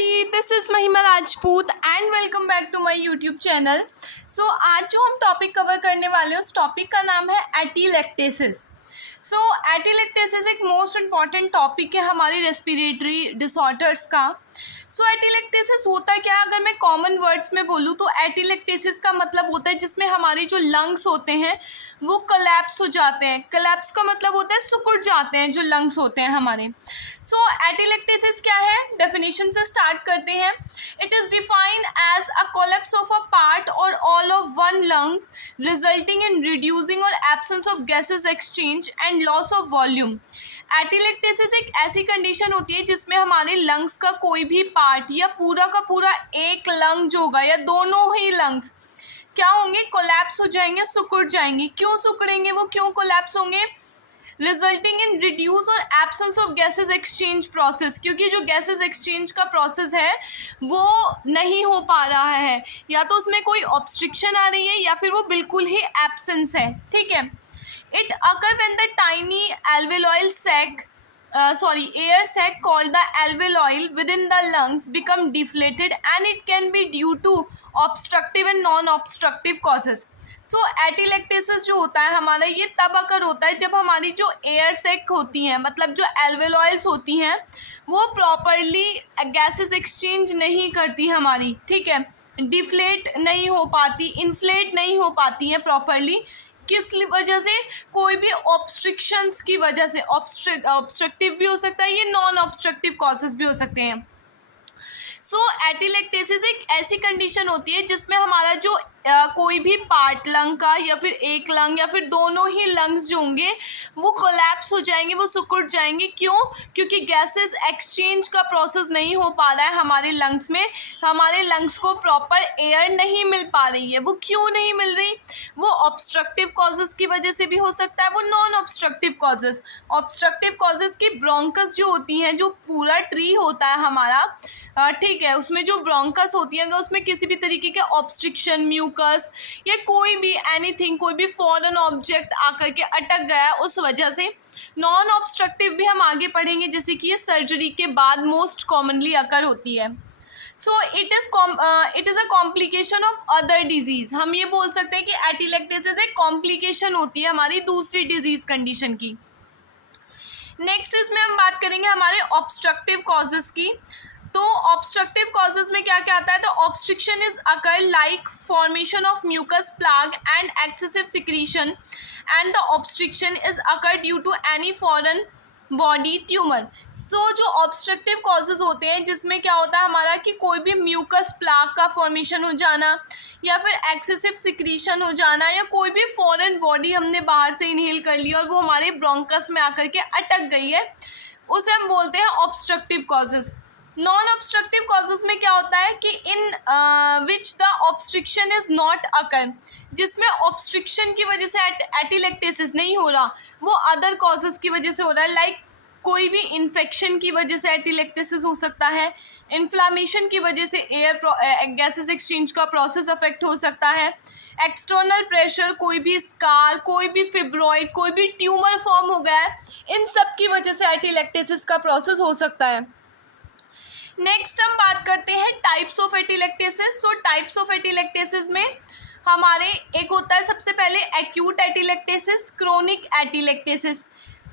everybody, this is Mahima Rajput and welcome back to my YouTube channel. So आज जो हम topic cover करने वाले हैं उस टॉपिक का नाम है एटीलेक्टेसिस. सो एटीलेक्टेसिस एक मोस्ट इम्पॉर्टेंट टॉपिक है हमारी रेस्पिरेटरी डिसऑर्डर्स का. सो एटीलेक्टेसिस होता क्या है, अगर मैं कॉमन वर्ड्स में बोलूँ तो एटीलेक्टेसिस का मतलब होता है जिसमें हमारे जो लंग्स होते हैं वो कोलैप्स हो जाते हैं. कोलैप्स का मतलब होता है सिकुड़ जाते हैं जो लंग्स होते हैं हमारे. सो एटीलेक्टेसिस क्या है, डेफिनेशन से स्टार्ट करते हैं. It is defined as a collapse of a part और all of one lung resulting in reducing और absence of gases exchange and loss of volume. Atelectasis एक ऐसी कंडीशन होती है जिसमें हमारे लंग्स का कोई भी पार्ट या पूरा का पूरा एक लंग जो होगा या दोनों ही लंग्स क्या होंगे, कोलैप्स हो जाएंगे, सिकुड़ जाएंगे. क्यों सिकुड़ेंगे, वो क्यों कोलैप्स होंगे? रिजल्टिंग इन रिड्यूस और absence of gases exchange process, क्योंकि जो गैसेस एक्सचेंज का प्रोसेस है वो नहीं हो पा रहा है, या तो उसमें कोई ऑब्स्ट्रिक्शन आ रही है या फिर वो बिल्कुल ही एब्सेंस है. ठीक है. It occur when the tiny alveolar sac, air sac called the alveoli within the lungs become deflated, and it can be due to obstructive and non-obstructive causes. So एटीलेक्टेसिस जो होता है हमारा ये तब अकर होता है जब हमारी जो एयर सैक होती हैं, मतलब जो एल्वेलॉइल्स होती हैं वो प्रॉपरली गैसेस एक्सचेंज नहीं करती हमारी. ठीक है. डिफ्लेट नहीं हो पाती, इन्फ्लेट नहीं हो पाती हैं प्रॉपरली. किस वजह से? कोई भी ऑब्स्ट्रिक्शंस की वजह से. ऑब्स्ट्रक्टिव भी हो सकता है, ये नॉन ऑब्स्ट्रक्टिव कॉजेज भी हो सकते हैं. सो एटीलेक्टेसिस एक ऐसी कंडीशन होती है जिसमें हमारा जो कोई भी पार्ट लंग का या फिर एक लंग या फिर दोनों ही लंग्स जो होंगे वो कोलैप्स हो जाएंगे, वो सिकुड़ जाएंगे. क्यों? क्योंकि गैसेस एक्सचेंज का प्रोसेस नहीं हो पा रहा है हमारे लंग्स में. हमारे लंग्स को प्रॉपर एयर नहीं मिल पा रही है. वो क्यों नहीं मिल रही? वो ऑब्स्ट्रक्टिव कॉजेज़ की वजह से भी हो सकता है, वो non obstructive causes. Obstructive causes की ब्रोंकस जो होती हैं, जो पूरा ट्री होता है हमारा, ठीक है, उसमें जो ब्रोंकस होती है अगर उसमें किसी भी तरीके के ऑब्स्ट्रिक्शन, म्यूकस या कोई भी एनीथिंग, कोई भी फॉरेन ऑब्जेक्ट आकर के अटक गया उस वजह से. नॉन ऑब्स्ट्रक्टिव भी हम आगे पढ़ेंगे, जैसे कि ये सर्जरी के बाद मोस्ट कॉमनली अकर होती है. So it is a complication of other disease. हम ये बोल सकते हैं कि एटीलेक्टेसिस एक कॉम्प्लिकेशन होती है हमारी दूसरी डिजीज़ कंडीशन की. नेक्स्ट इसमें हम बात करेंगे हमारे ऑब्स्ट्रक्टिव कॉजेज़ की. तो ऑब्स्ट्रक्टिव कॉजेज में क्या क्या आता है? तो obstruction is occur like formation of mucus plug and excessive secretion, and the obstruction is occur due to any foreign body tumour. So जो ऑब्स्ट्रक्टिव कॉजेज होते हैं जिसमें क्या होता है हमारा कि कोई भी म्यूकस प्लाग का फॉर्मेशन हो जाना या फिर एक्सेसिव सिक्रीशन हो जाना, या कोई भी फॉरेन बॉडी हमने बाहर से इनहेल कर ली और वो हमारे ब्रोंकस में आकर के अटक गई है, उसे हम बोलते हैं obstructive causes. Non obstructive causes में क्या होता है कि in which the obstruction is not occur, जिसमें ऑब्स्ट्रिक्शन की वजह से एटीलेक्टेसिस नहीं हो रहा, वो अदर कॉजेज की वजह से हो रहा है. लाइक कोई भी इन्फेक्शन की वजह से एटीलेक्टेसिस हो सकता है, इन्फ्लामेशन की वजह से एयर गैसेस एक्सचेंज का प्रोसेस अफेक्ट हो सकता है, एक्सटर्नल प्रेशर, कोई भी स्कार, कोई भी फिब्रॉइड, कोई भी ट्यूमर फॉर्म हो गया है, इन सब की वजह से एटीलेक्टेसिस का प्रोसेस हो सकता है. नेक्स्ट हम बात करते हैं types of atelectasis. So types of atelectasis में हमारे एक होता है सबसे पहले acute atelectasis, chronic atelectasis,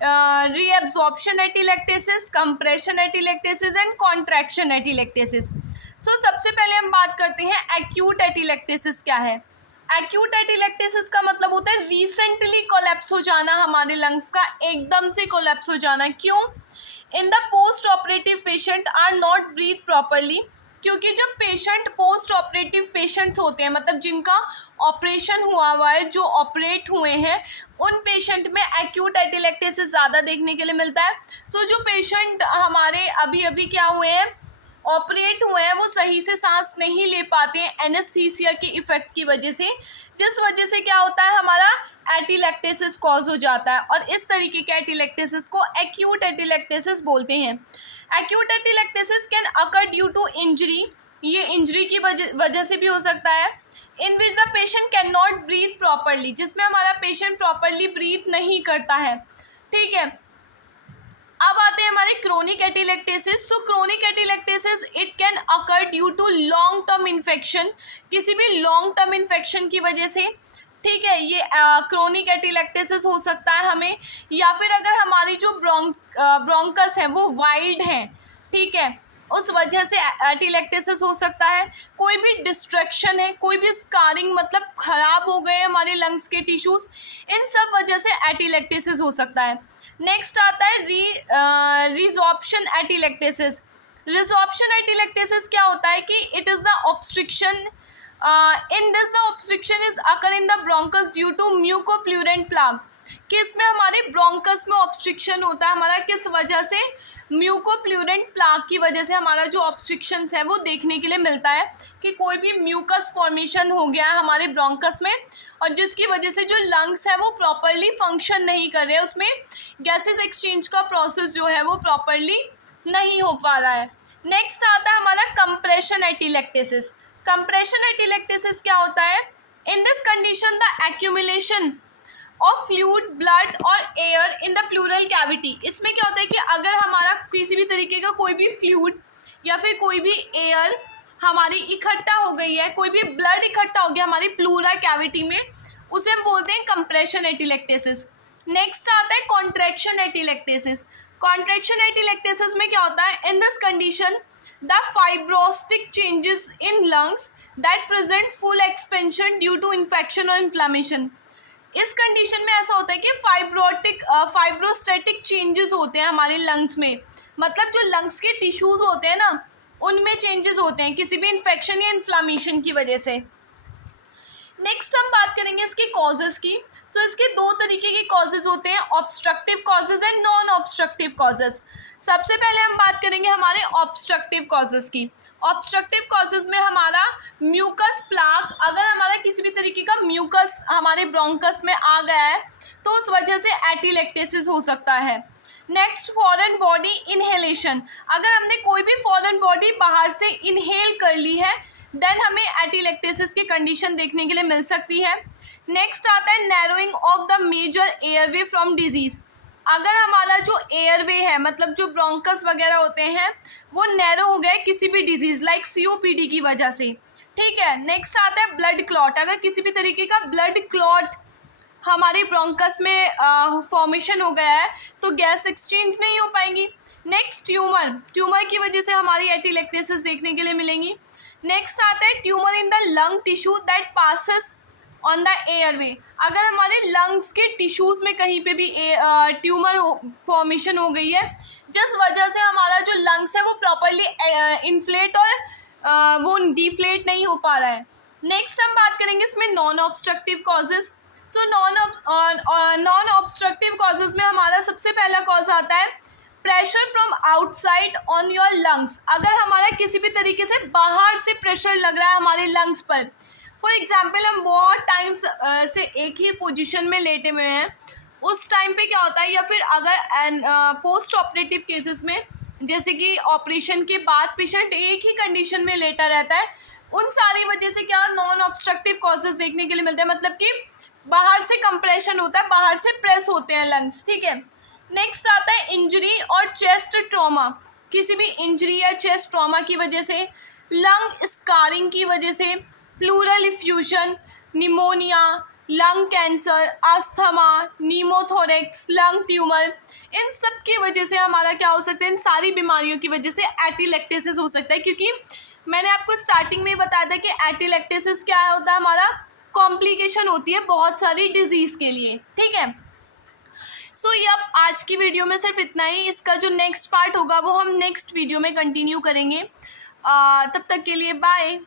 reabsorption atelectasis, compression atelectasis and contraction atelectasis. So सबसे पहले हम बात करते हैं एक्यूट एटीलेक्टेसिस क्या है. एक्यूट एटीलेक्टेसिस का मतलब होता है रिसेंटली कोलैप्स हो जाना हमारे लंग्स का, एकदम से कोलैप्स हो जाना. क्यों? In the post operative patient are not breathe properly, क्योंकि जब पेशेंट पोस्ट ऑपरेटिव पेशेंट्स होते हैं, मतलब जिनका ऑपरेशन हुआ है, जो ऑपरेट हुए हैं, उन पेशेंट में एक्यूट एटीलेक्टेसिस ज़्यादा देखने के लिए मिलता है. सो जो पेशेंट हमारे अभी अभी क्या हुए हैं, ऑपरेट हुए हैं, वो सही से सांस नहीं ले पाते हैं एनेस्थीसिया के इफ़ेक्ट की वजह से, जिस वजह से क्या होता है हमारा एटीलेक्टेसिस कॉज हो जाता है. और इस तरीके के एटीलेक्टेसिस को एक्यूट एटीलेक्टेसिस बोलते हैं. Acute atelectasis can occur due to injury, ये इंजरी की वजह से भी हो सकता है. In which the patient can not breathe properly, जिसमें हमारा पेशेंट प्रॉपरली ब्रीथ नहीं करता है. ठीक है. अब आते हैं हमारे chronic atelectasis. So chronic atelectasis it can occur due to long term infection, किसी भी लॉन्ग टर्म इन्फेक्शन की वजह से, ठीक है, ये क्रोनिक एटिलेक्टेसिस हो सकता है हमें, या फिर अगर हमारी जो ब्रोंकस है वो वाइड है, ठीक है, उस वजह से एटिलेक्टेसिस हो सकता है। कोई भी डिस्ट्रक्शन है, कोई भी स्कारिंग मतलब खराब हो गए हमारे लंग्स के टिश्यूज, इन सब वजह से एटिलेक्टेसिस हो सकता है। नेक्स्ट आता है रिजॉर्प्शन एटिलेक्टेसिस। रिजॉर्प्शन एटिलेक्टेसिस क्या होता है कि it is the obstruction in this the obstruction is occur in the bronchus due to mucopurulent plug, कि इसमें हमारे ब्रोंकस में ऑब्स्ट्रिक्शन होता है हमारा, किस वजह से, म्यूकोप्लूरेंट प्लाग की वजह से हमारा जो ऑब्स्ट्रिक्शन है वो देखने के लिए मिलता है कि कोई भी म्यूकस फॉर्मेशन हो गया है हमारे ब्रोंकस में, और जिसकी वजह से जो लंग्स है वो प्रॉपरली फंक्शन नहीं कर रहे हैं, उसमें गैसेस एक्सचेंज का प्रोसेस जो है वो प्रॉपरली नहीं हो पा रहा है। नेक्स्ट आता है हमारा कंप्रेशन एटिलेक्टेसिस। कंप्रेशन एटिलेक्टेसिस क्या होता है? In this condition the accumulation of fluid, blood और air in the pleural cavity. इसमें क्या होता है कि अगर हमारा किसी भी तरीके का कोई भी फ्लूइड या फिर कोई भी एयर हमारी इकट्ठा हो गई है, कोई भी ब्लड इकट्ठा हो गया हमारी प्लूरल कैविटी में, उसे हम बोलते हैं कंप्रेशन एटिलेक्टेसिस। नेक्स्ट आता है कॉन्ट्रैक्शन एटिलेक्टेसिस। कॉन्ट्रैक्शन एटिलेक्टेसिस में क्या होता है? In this condition the fibrotic changes in lungs that present full expansion due to infection और इन्फ्लेमेशन। इस कंडीशन में ऐसा होता है कि फाइब्रोस्टेटिक चेंजेस होते हैं हमारे लंग्स में, मतलब जो लंग्स के टिश्यूज होते हैं ना, उनमें चेंजेस होते हैं किसी भी इन्फेक्शन या इन्फ्लामेशन की वजह से। नेक्स्ट हम बात करेंगे इसके कॉजेज़ की। सो इसके दो तरीके के कॉजेज़ होते हैं, obstructive causes and non obstructive causes. सबसे पहले हम बात करेंगे हमारे ऑब्स्ट्रक्टिव कॉजेज़ की। ऑब्स्ट्रक्टिव कॉजेज़ में हमारा म्यूकस प्लाग, अगर हमारा किसी भी तरीके का म्यूकस हमारे ब्रोंकस में आ गया है तो उस वजह से एटिलेक्टेसिस हो सकता है। नेक्स्ट फॉरेन बॉडी इनहेलेशन, अगर हमने कोई भी फॉरेन बॉडी बाहर से इनहेल कर ली है देन हमें एटिलेक्टेसिस की कंडीशन देखने के लिए मिल सकती है। नेक्स्ट आता है narrowing of the major airway from disease, अगर हमारा जो एयरवे है मतलब जो ब्रोंकस वगैरह होते हैं वो नैरो हो गए किसी भी डिजीज़ लाइक COPD की वजह से, ठीक है। नेक्स्ट आता है ब्लड क्लॉट, अगर किसी भी तरीके का ब्लड क्लॉट हमारे ब्रोंकस में फॉर्मेशन हो गया है तो गैस एक्सचेंज नहीं हो पाएंगी। नेक्स्ट ट्यूमर की वजह से हमारी एटिलेक्टेसिस देखने के लिए मिलेंगी। नेक्स्ट आता है tumour in the lung tissue that passes on the airway, अगर हमारे लंग्स के टिश्यूज़ में कहीं पे भी ट्यूमर फॉर्मेशन हो गई है जिस वजह से हमारा जो लंग्स है वो प्रॉपरली इन्फ्लेट और वो डिफ्लेट नहीं हो पा रहा है। नेक्स्ट हम बात करेंगे इसमें non obstructive causes. So non obstructive causes में हमारा सबसे पहला कॉज आता है pressure from outside on your lungs, अगर हमारा किसी भी तरीके से बाहर से प्रेशर लग रहा है हमारे लंग्स पर। फॉर एग्जाम्पल हम बहुत टाइम से एक ही पोजीशन में लेटे हुए हैं, उस टाइम पे क्या होता है, या फिर अगर पोस्ट ऑपरेटिव केसेस में जैसे कि ऑपरेशन के बाद पेशेंट एक ही कंडीशन में लेटा रहता है, उन सारी वजह से क्या नॉन ऑब्स्ट्रक्टिव कॉजेज देखने के लिए मिलते हैं, मतलब कि बाहर से कंप्रेशन होता है, बाहर से प्रेस होते हैं लंग्स, ठीक है। नेक्स्ट आता है इंजरी और चेस्ट ट्रॉमा, किसी भी इंजरी या चेस्ट ट्रॉमा की वजह से, लंग स्कारिंग की वजह से, pleural effusion, pneumonia, lung cancer, asthma, pneumothorax, lung tumour, इन सब की वजह से हमारा क्या हो सकता है, इन सारी बीमारियों की वजह से एटिलेक्टेसिस हो सकता है। क्योंकि मैंने आपको स्टार्टिंग में ही बताया था कि एटिलेक्टेसिस क्या होता है, हमारा कॉम्प्लिकेशन होती है बहुत सारी डिजीज़ के लिए, ठीक है। सो ये अब आज की वीडियो में सिर्फ इतना ही, इसका जो नेक्स्ट पार्ट होगा वो हम नेक्स्ट वीडियो में कंटिन्यू करेंगे। तब तक के लिए बाय।